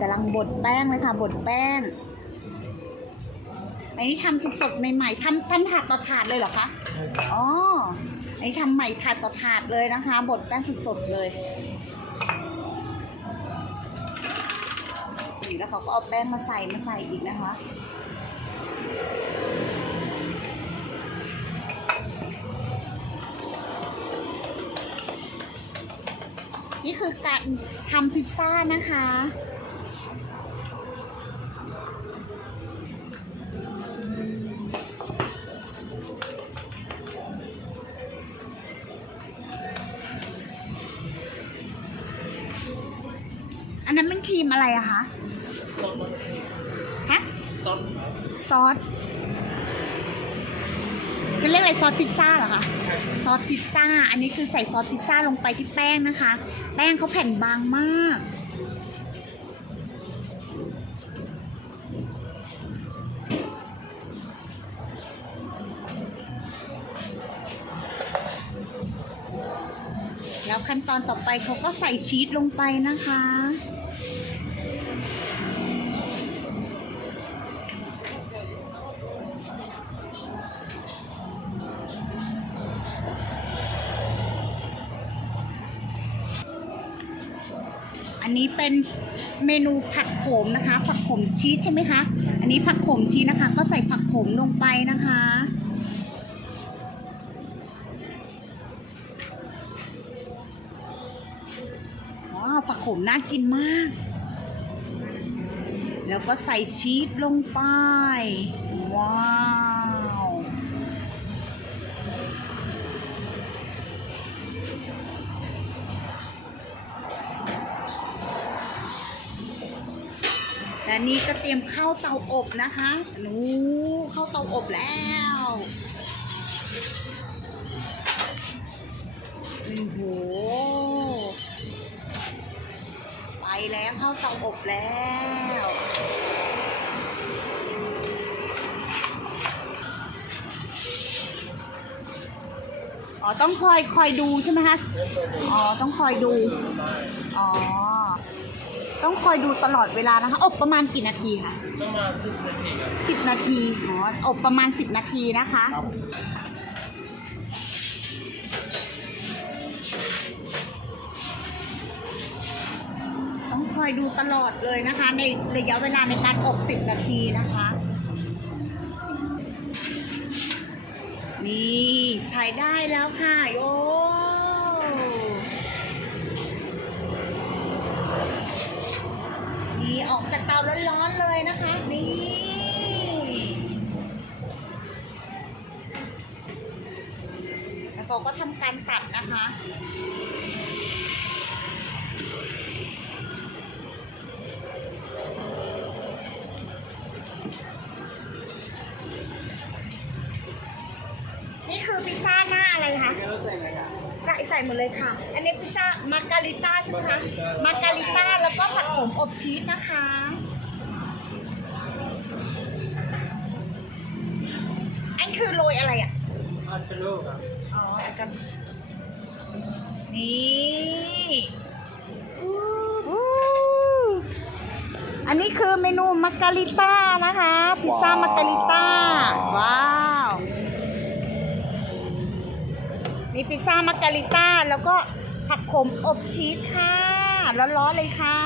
กำลังบดแป้งเลยค่ะบดแป้งอันนี้ทำสดๆใหม่ๆทำทำถาดต่อถาดเลยเหรอคะอ๋ออันนี้ทำใหม่ถาดต่อถาดเลยนะคะ บดแป้งสดๆเลยนี่แล้วเขาก็เอาแป้งมาใส่มาใส่อีกนะคะนี่คือการทำพิซซ่านะคะ นั้นมันครีมอะไรอะคะซอสฮะซอสซอสคือเรียกอะไรซอสพิซซ่าเหรอคะซอสพิซซ่า อันนี้คือใส่ซอสพิซซ่าลงไปที่แป้งนะคะ แป้งเขาแผ่นบางมากแล้วขั้นตอนต่อไปเขาก็ใส่ชีสลงไปนะคะ อันนี้เป็นเมนูผักโขมนะคะ ผักโขมชีสใช่ไหมคะ อันนี้ผักโขมชีสนะคะ ก็ใส่ผักโขมลงไปนะคะ ว้าวผักโขมน่ากินมาก แล้วก็ใส่ชีสลงไป ว้าว และนี่ก็เตรียมเข้าเตาอบนะคะหนูเข้าเตาอบแล้วโอ้โหไปแล้วเข้าเตาอบแล้ว อ๋อต้องคอยคอยดูใช่ไหมคะอ๋อต้องคอยดูอ๋อต้องคอยดูตลอดเวลานะคะ อบประมาณกี่นาทีคะประมาณสิบนาทีครับสิบนาทีอ๋ออบประมาณสิบนาทีนะคะครับต้องคอยดูตลอดเลยนะคะ ในระยะเวลาในการอบสิบนาทีนะคะ นี่ใช้ได้แล้วค่ะโอ้นี่ออกจากเตาร้อนๆเลยนะคะ นี่ แล้วเขาก็ทำการตัดนะคะ คือพิซซ่าหน้าอะไรคะเดี๋ยวเราใส่ไหมครับใส่ใส่หมดเลยค่ะ อันนี้พิซซ่ามาการิต้าใช่ไหมคะมามากาการิริต้าต้าแล้วก็ผัดผมอบชีสนะคะอันคือโรยอะไรอะพันเป็นโลครับอ๋อแล้วกันนี่อู้อันนี้คือเมนูมาการิต้านะคะ พิซซ่ามาการิต้าว้า มีพิซซ่ามาการิต้า แล้วก็ผักขมอบชีสค่ะ ร้อนๆเลยค่ะ